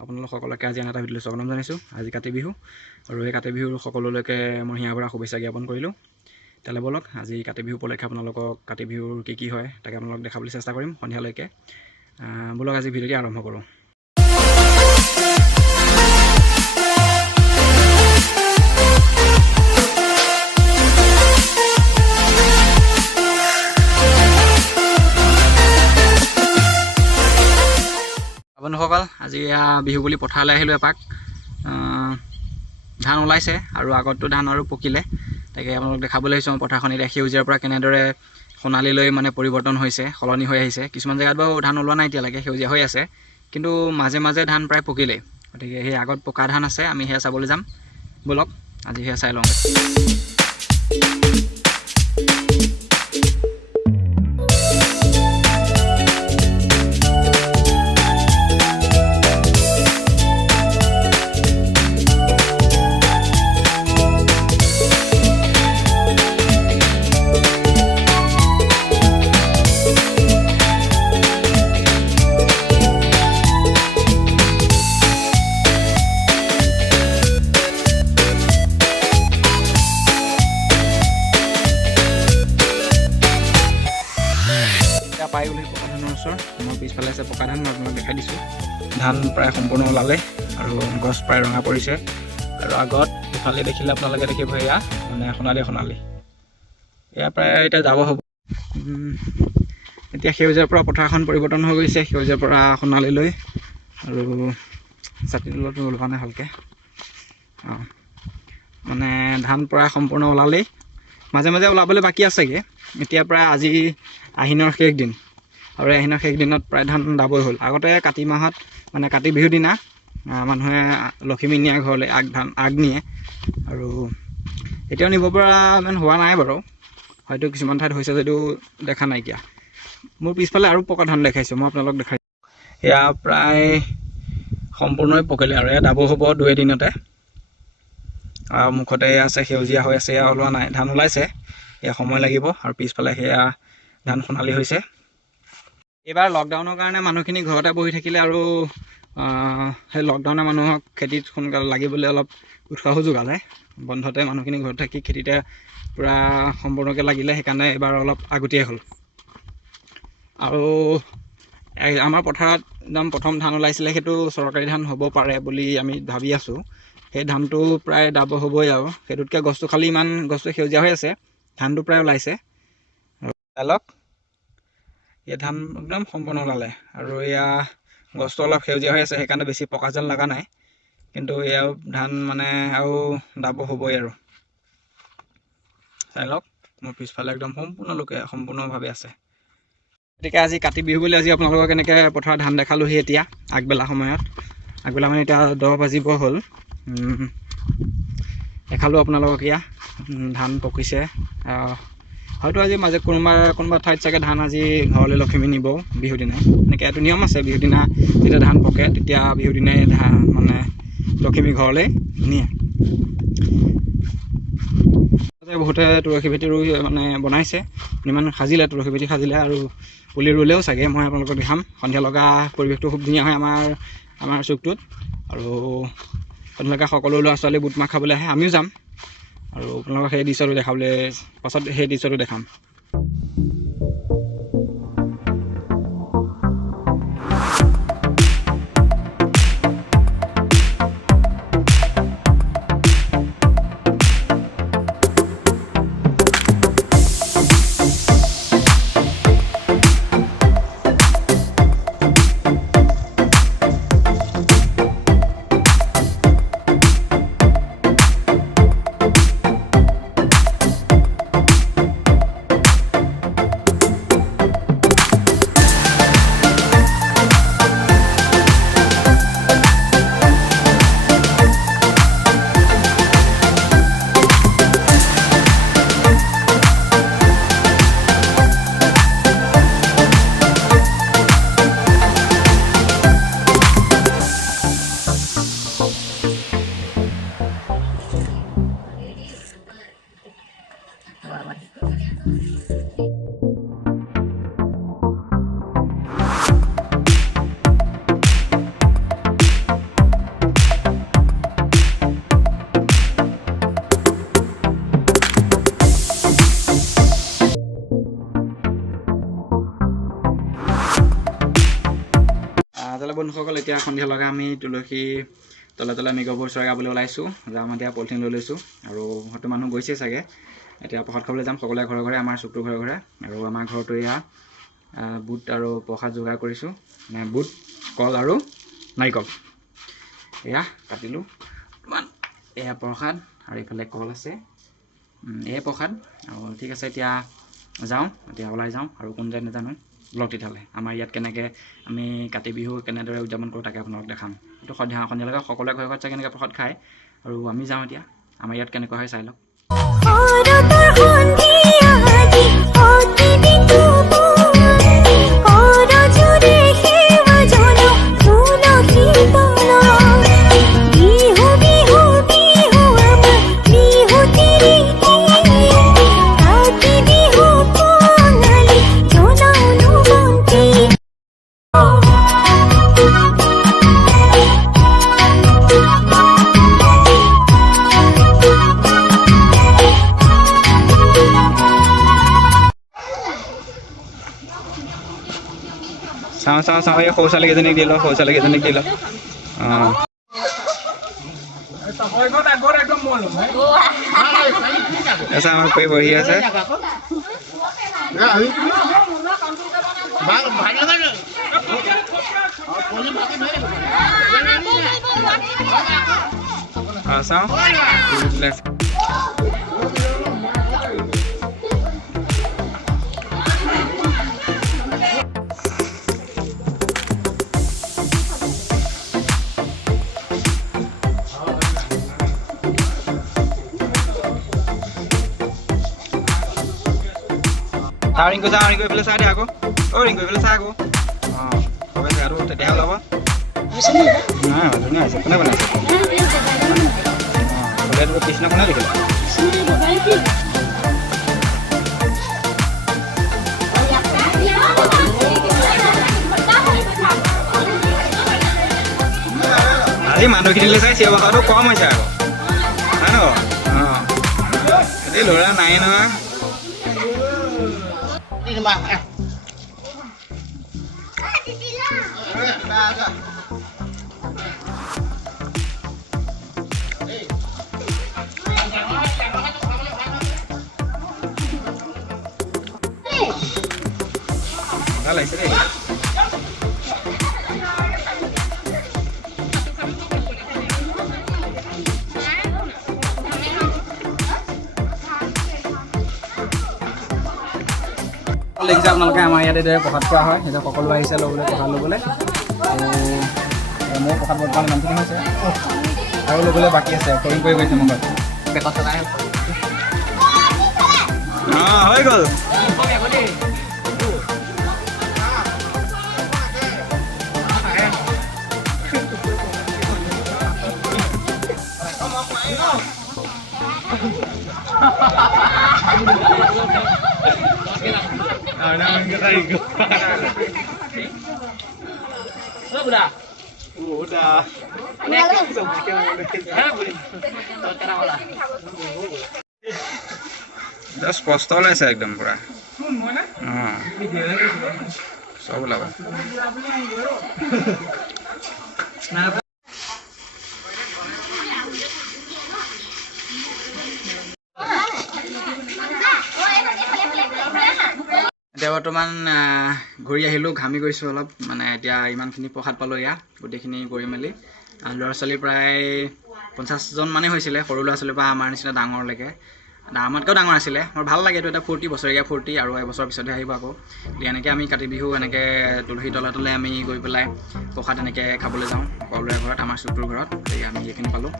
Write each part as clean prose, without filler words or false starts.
আপোনালোক সকলোকে আজি এটা ভিডিঅ'লৈ স্বাগতম জনাইছোঁ। আজি কাতি বিহু আৰু এই কাতি বিহুৰ সকলোলৈকে মই হিয়াৰ পৰা শুভেচ্ছা জ্ঞাপন কৰিলোঁ। তেলে বলক আজি কাতি বিহু উপলক্ষে আপোনালোকক কাতি বিহুৰ কি হয় তাকে আপোনালোকক দেখাবলৈ চেষ্টা কৰিম সন্ধিয়ালৈকে। বলক আজি ভিডিঅ'টি আৰম্ভ কৰোঁ। বন্ধুসকল, আজি বিহু বুলি পথাৰলৈ আহিলোঁ এপাক। ধান ওলাইছে আৰু আগততো ধান আৰু পকিলে, তাকে আপোনালোক দেখাবলৈ আহিছোঁ। পথাৰখন এতিয়া সেউজীয়াৰ পৰা কেনেদৰে সোণালীলৈ পৰিৱৰ্তন হৈছে, সলনি হৈ আহিছে। কিছুমান জেগাত বাৰু ধান ওলোৱা নাই এতিয়ালৈকে, সেউজীয়া হৈ আছে, কিন্তু মাজে মাজে ধান প্ৰায় পকিলেই। গতিকে সেই আগত পকা ধান আছে, আমি সেয়া চাবলৈ যাম। ব'লক আজি সেয়া চাই লওঁ। পাই গ'লো পকা ধানৰ ওচৰ। মোৰ পিছফালে আছে পকা ধান, মই আপোনাক দেখাই দিছোঁ। ধান প্ৰায় সম্পূৰ্ণ ওলালে আৰু গছ প্ৰায় ৰঙা পৰিছে। আৰু আগত ইফালে দেখিলে আপোনালোকে দেখিব এয়া সোণালী। এয়া প্ৰায় এতিয়া যাব হ'ব। এতিয়া সেউজীয়াৰ পৰা পথাৰখন পৰিৱৰ্তন হৈ গৈছে, সেউজীয়াৰ পৰা সোণালীলৈ। আৰু ছাতি তলতো ওলোৱা নাই ভালকৈ। ধান প্ৰায় সম্পূৰ্ণ ওলালেই, মাজে মাজে ওলাবলৈ বাকী আছেগৈ। এতিয়া প্ৰায় আজি আহিনৰ শেষ দিন, আৰু আহিনৰ শেষ দিনত প্ৰায় ধান দাবই হ'ল। আগতে কাতি মাহত কাতি বিহুৰ দিনা মানুহে লখিমী নিয়া ঘৰলৈ আগ নিয়ে, আৰু এতিয়াও নিব পৰা ইমান হোৱা নাই বাৰু, হয়তো কিছুমান ঠাইত হৈছে যদিও দেখা নাইকিয়া। মোৰ পিছফালে আৰু পকা ধান দেখাইছোঁ, মই আপোনালোক দেখাইছোঁ। এয়া প্ৰায় সম্পূৰ্ণই পকিলে আৰু এয়া দাব হ'ব 2 এদিনতে। মুখতে আছে সেউজীয়া হৈ আছে, এয়া ওলোৱা নাই। ধান ওলাইছে, এয়া সময় লাগিব। আৰু পিছফালে সেয়া ধান সোণালী হৈছে। এইবাৰ লকডাউনৰ কাৰণে মানুহখিনি ঘৰতে বহি থাকিলে, আৰু সেই লকডাউনে মানুহক খেতিত সোনকালে লাগিবলৈ অলপ উৎসাহো যোগালে। বন্ধতে মানুহখিনি ঘৰত থাকি খেতিতে পূৰা সম্পূৰ্ণকৈ লাগিলে, সেইকাৰণে এইবাৰ অলপ আগতীয়াই হ'ল। আৰু আমাৰ পথাৰত একদম প্ৰথম ধান ওলাইছিলে, সেইটো চৰকাৰী ধান হ'ব পাৰে বুলি আমি ভাবি আছোঁ। সেই ধানটো প্ৰায় দাব হ'বই, আৰু সেইটোতকৈ গছটো খালি ইমান গছটো সেউজীয়া হৈ আছে, ধানটো প্ৰায় ওলাইছে। চালক এই ধান একদম সম্পূৰ্ণ ওলালে, আৰু এয়া গছটো অলপ সেউজীয়া হৈ আছে, সেইকাৰণে বেছি পকা যেন লগা নাই। কিন্তু এয়াও ধান আৰু দাব হ'বই। আৰু চাই লওক, মোৰ পিছফালে একদম সম্পূৰ্ণভাৱে আছে। গতিকে আজি কাতি বিহু বুলি আজি আপোনালোকক এনেকৈ পথাৰত ধান দেখালোঁহি। এতিয়া আগবেলা এতিয়া 10 বাজিব হ'ল। দেখালোঁ আপোনালোকক এয়া ধান পকিছে। হয়তো আজি মাজে কোনোবা ঠাইত চাগে ধান আজি ঘৰলৈ লখিমী নিব বিহুৰ দিনাই। এনেকৈ এইটো নিয়ম আছে, বিহুৰ দিনা যেতিয়া ধান পকে তেতিয়া বিহুৰ দিনাই লখিমী ঘৰলৈ নিয়ে। বহুতে তুলসী ভেটি ৰুই বনাইছে, ইমান সাজিলে, তুলসী ভেটি সাজিলে, আৰু পুলি ৰুলেও চাগে। মই আপোনালোকক দেখাম। সন্ধিয়া লগা পৰিৱেশটো খুব ধুনীয়া হয় আমাৰ চুকটোত, আৰু আপোনালোকে সকলো ল'ৰা ছোৱালী বুট মাহ খাবলৈ আহে, আমিও যাম। আৰু আপোনালোকক সেই দৃশ্যটো দেখাবলৈ পাছত সেই দৃশ্যটো দেখাম। এতিয়া সন্ধিয়া লগা আমি তুলসী তলে তলে আমি গোবৰ চৰাই গাবলৈ ওলাইছোঁ। যাম এতিয়া পলিথিন লৈ লৈছোঁ আৰু হয়তো মানুহ গৈছে চাগে। এতিয়া প্ৰসাদ খাবলৈ যাম সকলোৱে ঘৰে ঘৰে, আমাৰ চুকটোৰ ঘৰে ঘৰে। আৰু আমাৰ ঘৰতো এয়া বুট আৰু প্ৰসাদ যোগাৰ কৰিছোঁ, মানে বুট, কল আৰু নাৰিকল। এয়া কাটিলোঁ অকণমান, এয়া প্ৰসাদ আৰু এইফালে কল আছে, এয়া প্ৰসাদ। আৰু ঠিক আছে, এতিয়া যাওঁ, এতিয়া ওলাই যাওঁ আৰু কোন যায় নাজানো। ব্লগ তেতিয়াহ'লে আমাৰ ইয়াত কেনেকৈ আমি কাতি বিহু কেনেদৰে উদযাপন কৰোঁ তাকে আপোনালোক দেখাম। এইটো সন্ধিয়ালৈকে সকলোৱে ঘৰে ঘৰত চাই কেনেকৈ প্ৰসাদ খায় আৰু আমি যাওঁ এতিয়া আমাৰ ইয়াত কেনেকুৱা হয় চাই লওক। চাওঁ এই সৰু ছোৱালীকেইজনীক দি লওঁ, সৰু ছোৱালীকেইজনীক দি লওঁ। অঁ আচ্ছা, আমাক কৰি বহি আছে। চাওঁ ৰিংকু যাওঁ, ৰিংকু এইফালে চাই দে আকৌ। ৰিংকু এইফালে চাই আকৌ। সবে জেগাটো তেতিয়াহে ওলাব। নাই ধুনীয়া হৈছে। কোনে বনাইছে? কৃষ্ণ কোনে দেখিলে? আজি মানুহখিনিলৈ চাই চিঞৰ বাখৰটো কম হৈছে আকৌ, হয় ন? এই ল'ৰা নাই নহয়। ভাল লাগিছে দেই। দেখিছে আপোনালোকে আমাৰ ইয়াতে প্ৰসাদ খোৱা হয়। এতিয়া সকলো আহিছে ল'বলৈ, প্ৰসাদ ল'বলৈ। আৰু মোৰ প্ৰসাদ বৰ্তমান ইমানখিনি হৈছে আৰু ল'বলৈ বাকী আছে। কৰিম কৰি গৈছে মোৰ ঘৰত পেকত চলাই হৈ গ'ল। স্পষ্ট ওলাইছে একদম পুৰা। চব ওলাব। এতিয়া বৰ্তমান ঘূৰি আহিলোঁ, ঘামি গৈছোঁ অলপ। মানে এতিয়া ইমানখিনি প্ৰসাদ পালোঁ, এয়া গোটেইখিনি কৰি মেলি ল'ৰা ছোৱালী প্ৰায় 50জন মানেই হৈছিলে, সৰু ল'ৰা ছোৱালীৰ পৰা আমাৰ নিচিনা ডাঙৰলৈকে। আমাতকৈও ডাঙৰ আছিলে। মোৰ ভাল লাগে, এইটো এটা ফূৰ্তি, বছৰীয়া ফূৰ্তি। আৰু এবছৰ পিছতহে আহিব আকৌ। এনেকৈ আমি কাতি বিহু এনেকৈ তুলসী তলে তলে আমি গৈ পেলাই প্ৰসাদ এনেকৈ খাবলৈ যাওঁ সকলোৰে ঘৰত, আমাৰ চুকটোৰ ঘৰত। গতিকে আমি এইখিনি পালোঁ,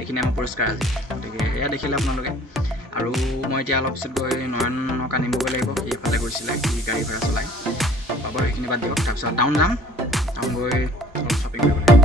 এইখিনি আমাৰ পুৰস্কাৰ আজি। গতিকে এয়া দেখিলে আপোনালোকে। আৰু মই এতিয়া অলপ পিছত গৈ নয়নক আনিবগৈ লাগিব। সি এইফালে গৈছিলে, সি গাড়ী ভাড়া চলাই পাব, সেইখিনি বাদ দিয়ক। তাৰপিছত টাউন যাম, টাউন গৈ অলপ শ্বপিং কৰিব লাগিব।